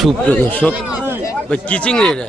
সুপ্রিয় দর্শক কি চিংড়ি এটা?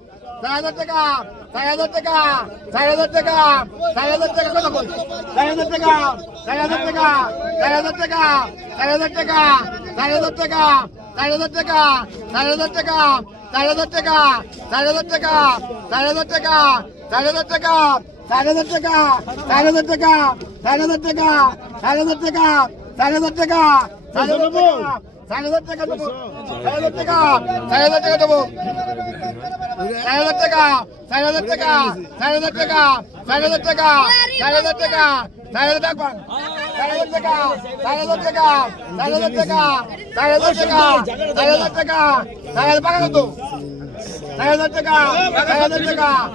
চার হাজার টাকা চার হাজার টাকা চার হাজার টাকা চার হাজার টাকা কত বল চার হাজার টাকা চার হাজার টাকা চার হাজার টাকা চার হাজার টাকা চার হাজার টাকা চার হাজার টাকা চার হাজার টাকা চার হাজার টাকা চার হাজার টাকা চার হাজার টাকা চার হাজার টাকা চার হাজার টাকা চার হাজার টাকা চার হাজার টাকা চার হাজার টাকা চার হাজার টাকা চার হাজার টাকা চার হাজার টাকা দেবো চার হাজার টাকা চার হাজার টাকা দেবো চার হাজার টাকা চার হাজার টাকা চার হাজার টাকা চার হাজার টাকা চার হাজার টাকা চার হাজার টাকা চার হাজার টাকা চার হাজার টাকা চার হাজার টাকা চার হাজার টাকা চার হাজার টাকা চার হাজার টাকা চার হাজার টাকা চার হাজার টাকা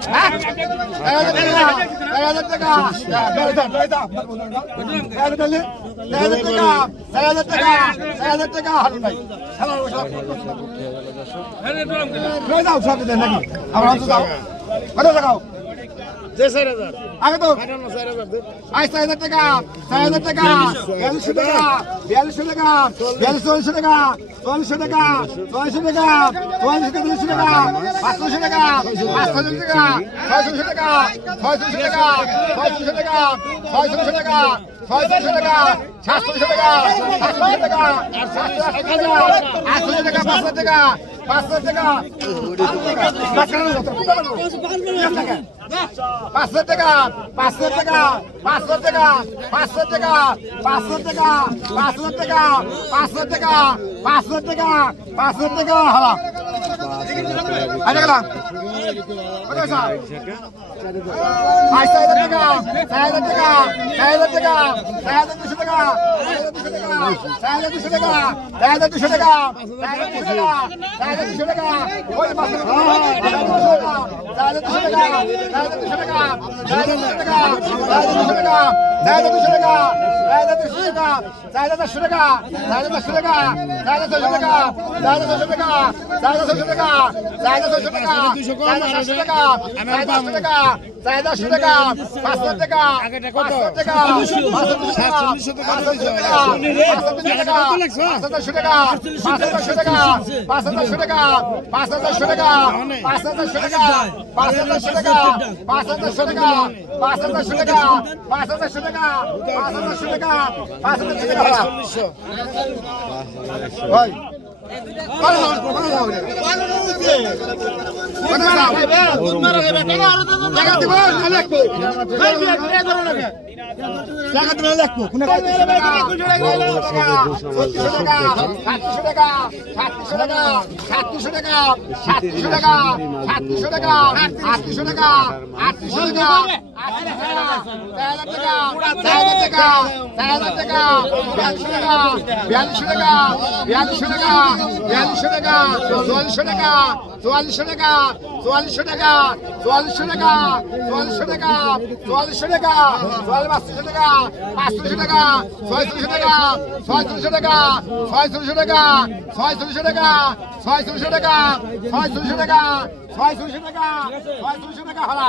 হ্যাঁ চার হাজার টাকা চার হাজার টাকা চার হাজার টাকা চার হাজার টাকা চার হাজার টাকা হারুন ভাই যাও সব দেন নাকি আমার অন্তত যাও কত টাকাও আগে তো আই চার হাজার টাকা চার হাজার টাকা বিয়াল্লিশশো টাকা বিয়াল্লিশশো টাকা বিয়াল্লিশ চল্লিশশো টাকা চল্লিশশো টাকা চল্লিশশো টাকা চল্লিশ তিরিশশো টাকা পাঁচশো টাকা পাঁচশো টাকা ছয়শো টাকা ছয়শো টাকা ছয়শো টাকা ছয়শো টাকা ছয়শো টাকা সাতশো টাকা সাতশো টাকা সাতশো আটশো টাকা পাঁচশো টাকা পাঁচশো টাকা পাঁচশো টাকা পাঁচশো টাকা পাঁচশো টাকা পাঁচশো টাকা পাঁচশো টাকা পাঁচশো টাকা পাঁচশো টাকা পাঁচশো টাকা পাঁচশো টাকা হালা টাকা টাকা টাকা টাকা টাকা টাকা টাকা টাকা টাকা। দেখা হাজার টাকা। ভাড়া ভাই। টাকা। দিব বিয়াল্লিশশো টাকা বিয়াল্লিশশো টাকা বিয়াল্লিশশো টাকা চল্লিশশো টাকা চুয়াল্লিশশো টাকা চুয়াল্লিশশো টাকা চুয়াল্লিশশো টাকা চুয়াল্লিশশো টাকা চুয়াল্লিশশো টাকা চুয়াল্লিশশো টাকা পাঁচশো টাকা ছয়শো টাকা ছয়শো টাকা ছয়শো টাকা ছয়শো টাকা ছয়শো টাকা ছয়শো টাকা ছয়শো টাকা ছয়শো টাকা হলা।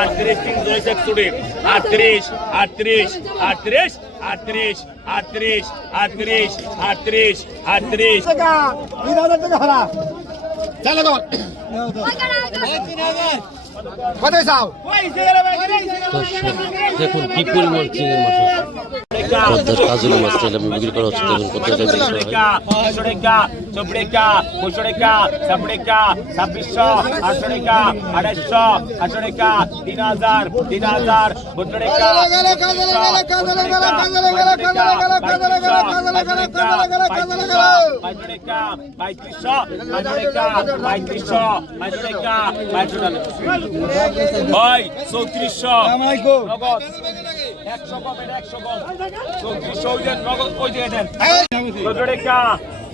আটত্রিশ তিন আটত্রিশ আটত্রিশ আটত্রিশ। আটত্রিশ আটত্রিশ আটত্রিশ আটত্রিশ আটত্রিশ। টাকা তিন হাজার টাকা চলে গো দেখুন কি পরিমাণ চিংড়ি মাছ পদ্মার কাজল মাছ তাহলে আমি বিক্রি করা হচ্ছে দেখুন কত টাকা বিক্রি হয় ভাই চৌত্রিশশো নগদ একশো কম এটা একশো কম চৌত্রিশশো ওই দেন নগদ দিয়ে দেন চোদ্দ টাকা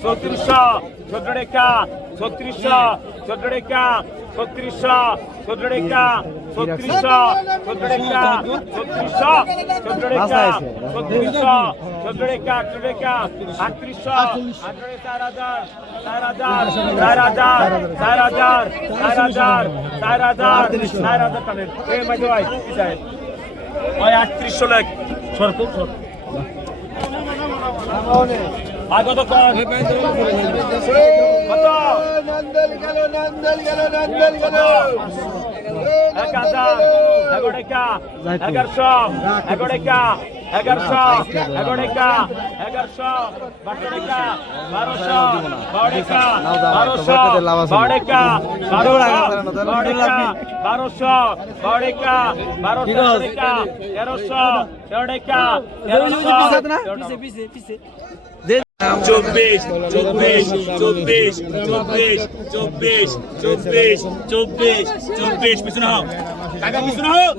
চৌত্রিশশো চোদ্দ টাকা ছত্রিশশো চোদ্দ টাকা ছত্রিশশো চোদ্দ টাকা ছত্রিশশো চোদ্দ টাকা ছত্রিশশো চোদ্দ টাকা ছত্রিশশো চোদ্দ টাকা চোদ্দ টাকা আটত্রিশশো আটত্রিশ চার হাজার চার হাজার চার হাজার চার হাজার চার হাজার চার হাজার চার হাজার টানের এই মাঝে ভাই ওই আটত্রিশশো লাখ সরকার সর আর কত কত নন্দল এগারোশো এগারো টাকা এগারোশো এগারোটা এগারোশো বারোটা বারোশো বারোটা বারোশো বারোটা বারোশো বারোটা বারোশো তেরোশো তেরোটা তেরোশো চব্বিশ চব্বিশ চব্বিশ চব্বিশ চব্বিশ চব্বিশ চব্বিশ চব্বিশ পিছনে হোক টাকা পিছনে হোক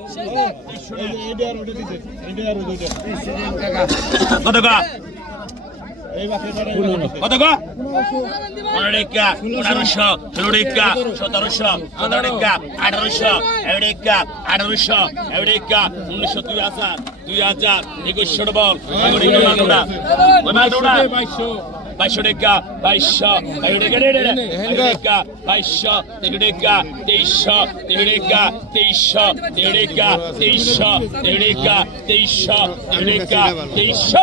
কত কত গা? পনেরো টাকা পনেরোশো ষোলো টাকা সতেরোশো সতেরো টাকা আঠারোশো এগারো টাকা আঠারোশো এগারো টাকা উনিশশো, দুই হাজার দুই হাজার, একুশশো বল। এগারো টাকা মাগুরা ওই মাগুরা বাইশশো টাকা বাইশশো টাকা বাইশশো এগারো টাকা, তেইশশো এগারো টাকা, তেইশশো এগারো টাকা, তেইশশো এগারো টাকা, তেইশশো এগারো টাকা, তেইশশো।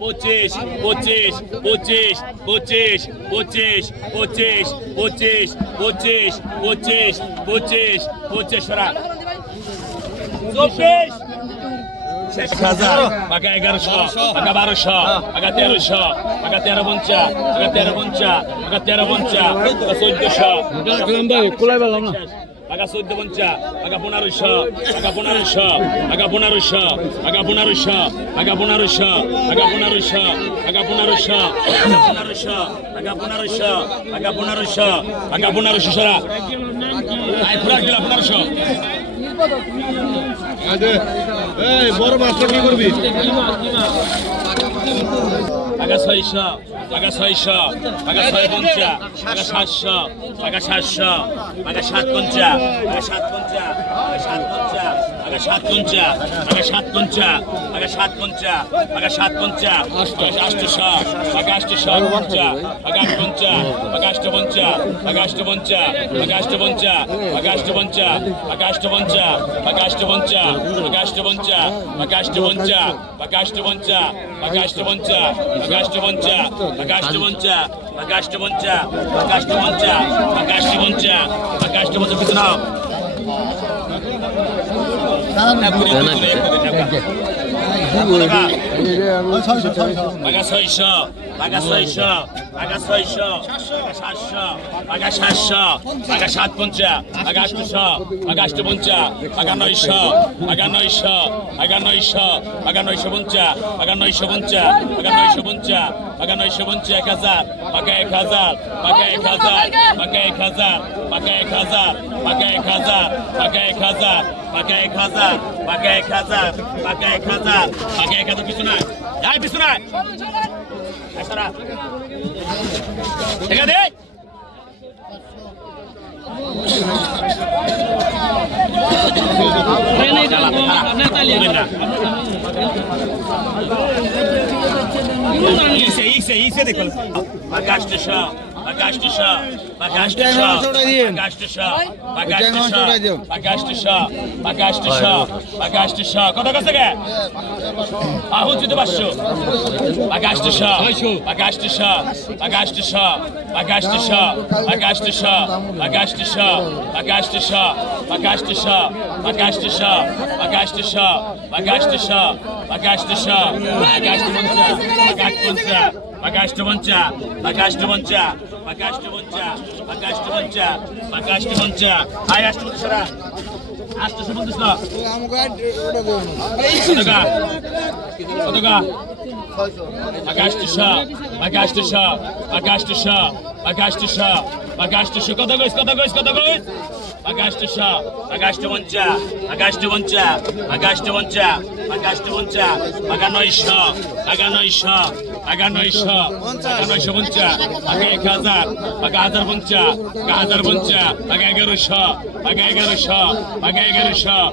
পঁচিশ পঁচিশ পঁচিশ পঁচিশ পঁচিশ পঁচিশ পঁচিশ পঁচিশ পঁচিশ পঁচিশ পঁচিশ সরা চব্বিশ পাকা এগারোশো পাকা বারোশো পাকা তেরোশো পাকা তেরো পঞ্চা পাকা তেরো পঞ্চা পাকা তেরো পঞ্চা চোদ্দশো পাকা চোদ্দ পঞ্চা পাকা পনেরোশো পাকা পনেরোশো পাকা পনেরোশো পাকা পনেরোশো পাকা পনেরোশো পাকা পনেরোশো পাকা পনেরোশো পাকা পনেরোশো পাকা পনেরোশো পাকা পনেরোশো পাকা পনেরোশো সারা পনেরোশো বড় মাছটা কি করবি টাকা ছয়শো টাকা ছয়শো, টাকা ছয় পঞ্চা, টাকা সাতশো টাকা সাতশো, টাকা সাত পঞ্চা, টাকা সাত পঞ্চা, টাকা সাত পঞ্চা। টাকা সাত পঞ্চা টাকা সাত পঞ্চা টাকা সাত পঞ্চা টাকা সাত পঞ্চা টাকা আষ্টশো টাকা আষ্টশো পঞ্চা টাকা আট পঞ্চা টাকা আষ্ট পঞ্চা টাকা আষ্ট পঞ্চা টাকা আষ্ট পঞ্চা টাকা আষ্ট পঞ্চা টাকা আষ্ট পঞ্চা টাকা আষ্ট পঞ্চা টাকা আষ্ট পঞ্চা টাকা আষ্ট পঞ্চা টাকা আষ্ট পঞ্চা টাকা আষ্ট পঞ্চা Pagaste-Moncha, Pagaste-Moncha, Pagaste-Moncha, Pagaste-Moncha, Pagaste-Moncha, Pagaste-Moncha, কিছু নাও টাকা ছয়শো টাকা ছয়শো টাকা ছয়শো সাতশ টাকা সাতশ টাকা সাত পঞ্চা টাকা আটশ টাকা আষ্ট পঞ্চা টাকা নয়শ টাকা নয়শ টাকা নয়শ টাকা নয়শ পঞ্চা টাকা নয়শ পঞ্চা টাকা নয়শ পঞ্চা পাগা নয়শো পঞ্চা এক হাজার পাগা এক হাজার পাগা এক হাজার পাগা এক হাজার পাগা এক হাজার পাগা এক হাজার পাগা এক হাজার পাগা এক হাজার পাগা এক হাজার পাগা এক হাজার পাগা এক হাজার পিছু নাই যাই পিছু নাই Espera. Venga, de Isso, isso, isso é de qualidade. A caixa de chão. Bagaste şa, bagaste şa, bagaste şa, bagaste şa, bagaste şa, bagaste şa. কত কাছে গে? আহুন যদি পাঁচশো Bagaste şa, bagaste পাকা অষ্টপঞ্চা পাকা অষ্টপঞ্চা পাকা অষ্টপঞ্চা আয় অষ্টপঞ্চা অষ্টপঞ্চা কতগা পাকাষ্টশা পাকাষ্টশা পাকাষ্টশা পাকাষ্টশা পাকাষ্টশা কত গইস কত গইস কত গইস Agashta Shah, Agashta Wancha, Agashta Wancha, Agashta Wancha, Agashta Wancha, Aganoi Shah, Aganoi Shah, Aganoi Shah, Aganoi Shah Wancha, Agay Khazar, Agazar Wancha, Agazar Wancha, Agay Garu Shah, Agay Garu Shah, Agay Garu Shah,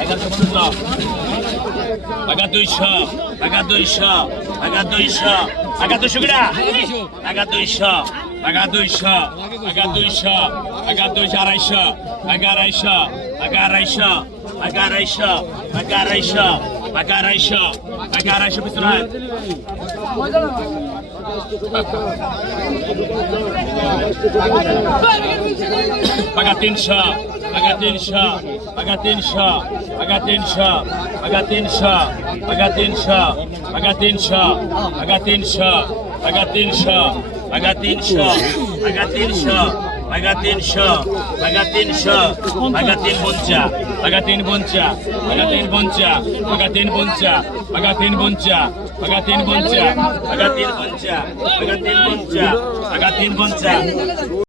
এগারোশো পঞ্চাশ টাকা দুইশো টাকা দুইশো টাকা দুইশো টাকা দুইশো কিনা টাকা দুইশো টাকা দুইশো টাকা দুইশো টাকা দুইশো আড়াইশো টাকা আড়াইশো টাকা আড়াইশো টাকা আড়াইশো টাকা আড়াইশো টাকা আড়াইশো টাকা আড়াইশো পিছনে তিনশো পাগা তিনশো পাগা তিনশো পাগা তিনশো পাগা তিনশো পাগা তিনশো পাগা তিনশো পাগা তিনশো পাগা তিন বঞ্চা পাগা তিন বঞ্চা পাগা তিন বঞ্চা পাগা তিন বঞ্চা পাগা তিন বঞ্চা અગાતીન પંચા અગાતીન પંચા અગાતીન પંચા અગાતીન પંચા